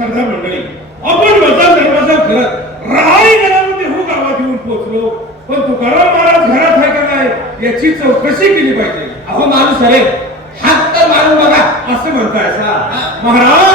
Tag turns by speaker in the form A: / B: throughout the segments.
A: स्पर्धा मंडळी आपण वजन दरवाजा करत राहाई घरामध्ये हो गावात येऊन पोहोचलो. पण तुकाराम महाराज घरात आहे का नाही याची चौकशी केली पाहिजे.
B: अहो माणूस अरे हात तर मारून बघा
A: असं म्हणताय. महाराज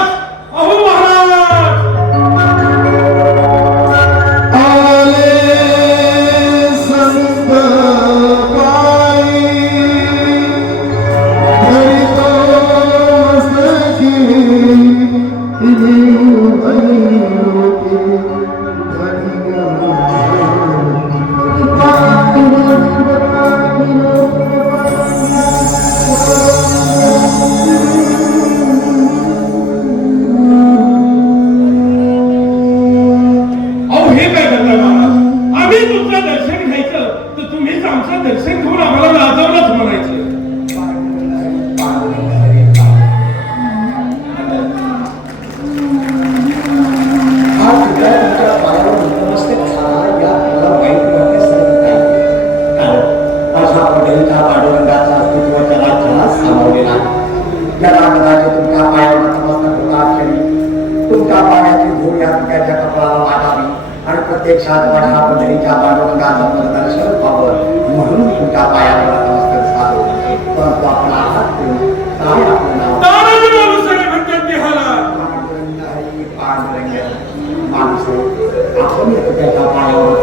C: प्रत्यक्षात वडापदरीच्या पाठोपाठ प्रदर्शन व्हावं म्हणून तुमच्या पायावर नमस्कार झालो. परंतु आपण आहात काय आपलं नाव. माणूस आपण त्याच्या पायावर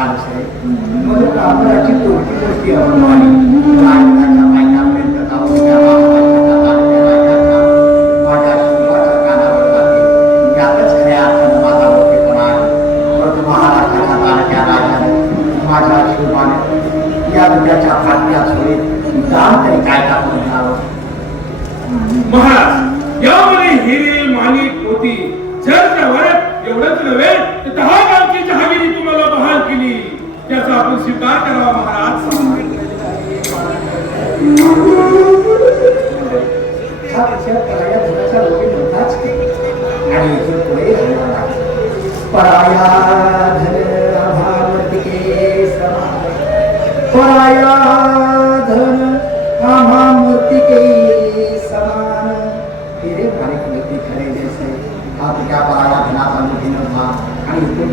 C: बाळासाहेब मराठी कोणती गोष्टी
A: आपण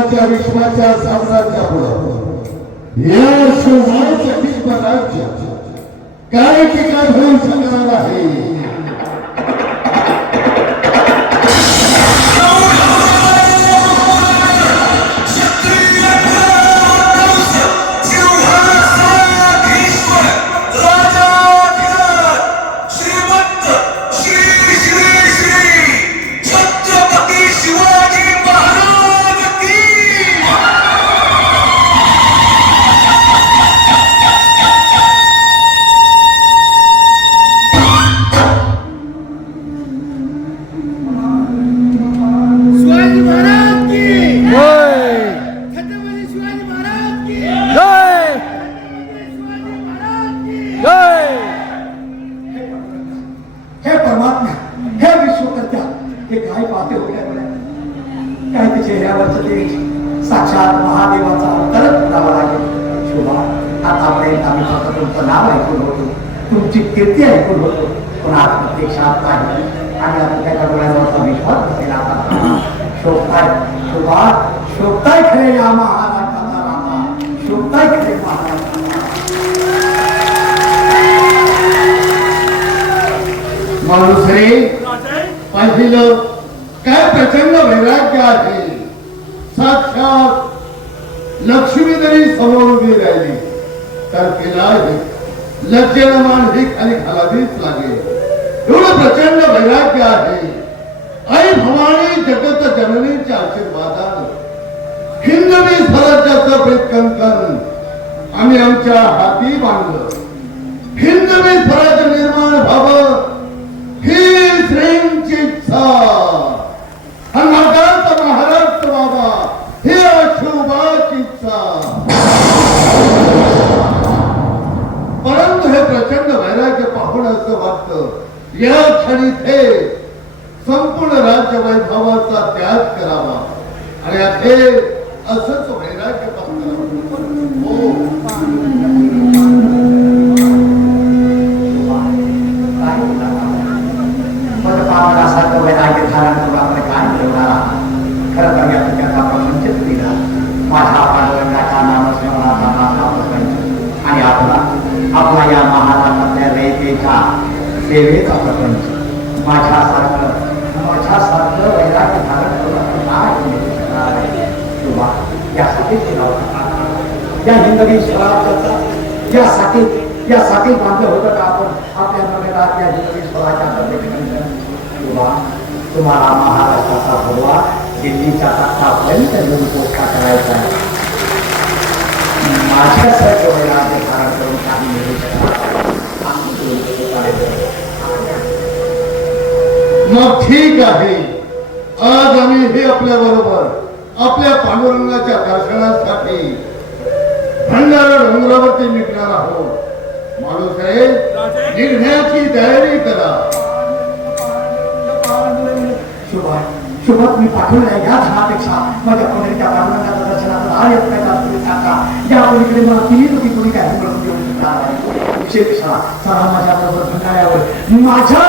C: देवाच्या विश्वाच्या
D: साम्राज्या या शोभाच्या विश्वराज्य काय ठिकाण होऊ शकणार आहे.
C: तुमचं नाव ऐकून होतो तुमची कीर्ती ऐकून होतो पण आज प्रत्यक्षात नाही आणि आता त्याच्या डोळ्यावरचा विश्वास बसेल आता शोधताय शोधा शोधताय खरे या महाराजांचा रामा शोधताय खरे महाराज
E: माणूस रे काय प्रचंड वैराग्य आहे साक्षात लक्ष्मी तरी समोर उभी राहिली तर तिला लज्जेनं मान ही खाली लागेल. एवढं प्रचंड वैराग्य आहे. आई भवानी जगत जननीच्या आशीर्वादानं हिंदवी स्वराज्याचं प्रेतकंकन आम्ही आमच्या हाती बांधलं. हिंदवी स्वराज्य निर्माण व्हावं. ही श्रेंची इच्छा. असं वाटत. या क्षणी ते संपूर्ण राज्य वैभवाचा त्याग करावा. आणि असंच वैराग्य हो.
A: पदपावनासारखं वैराग्य धारण करून आपण काय मिळवणार खरं तर या आपण प्रपंचच दिला. माझ्या पांडुरंगाच्या नामस्मरणाचा माझा आणि आपला आपला या महाराजातल्या सेवेचा सेवेचा प्रपंच. माझ्यासारखं माझ्यासारखं वैराग्य धारण करून आपण काय मिळवू शकणार आहे? किंवा यासाठी केला होता या हिंदवी स्वराज्याचा यासाठी यासाठी बांधलं होतं का आपण? आपल्या नगरात या हिंदवीश्वराच्या स्वराज्याचं किंवा तुम्हाला महाराष्ट्राचा भरवा दिल्लीच्या तख्तापर्यंत घेऊन पोचका करायचा आहे. माझ्यासारखं वैराग्य धारण करून काही मिळू शकणार आम्ही दोन करायचं
E: मग ठीक आहे. आज आम्ही हे आपल्या बरोबर आपल्या पांडुरंगाच्या दर्शनासाठी भंडारा डोंगरावरती निघणार आहोत. माणूस आहे निघण्याची तयारी करा.
A: शुभ शुभत मी पाठवलंय या धनापेक्षा माझ्या पंढरीच्या पांडुरंगाच्या दर्शनाचा लाभ येत नाही का तुम्ही सांगा. या पलीकडे मला ती तुम्ही कोणी काय मिळवून देऊ शकता आहे. विशेष माझ्या बरोबर भंडाऱ्यावर. माझ्या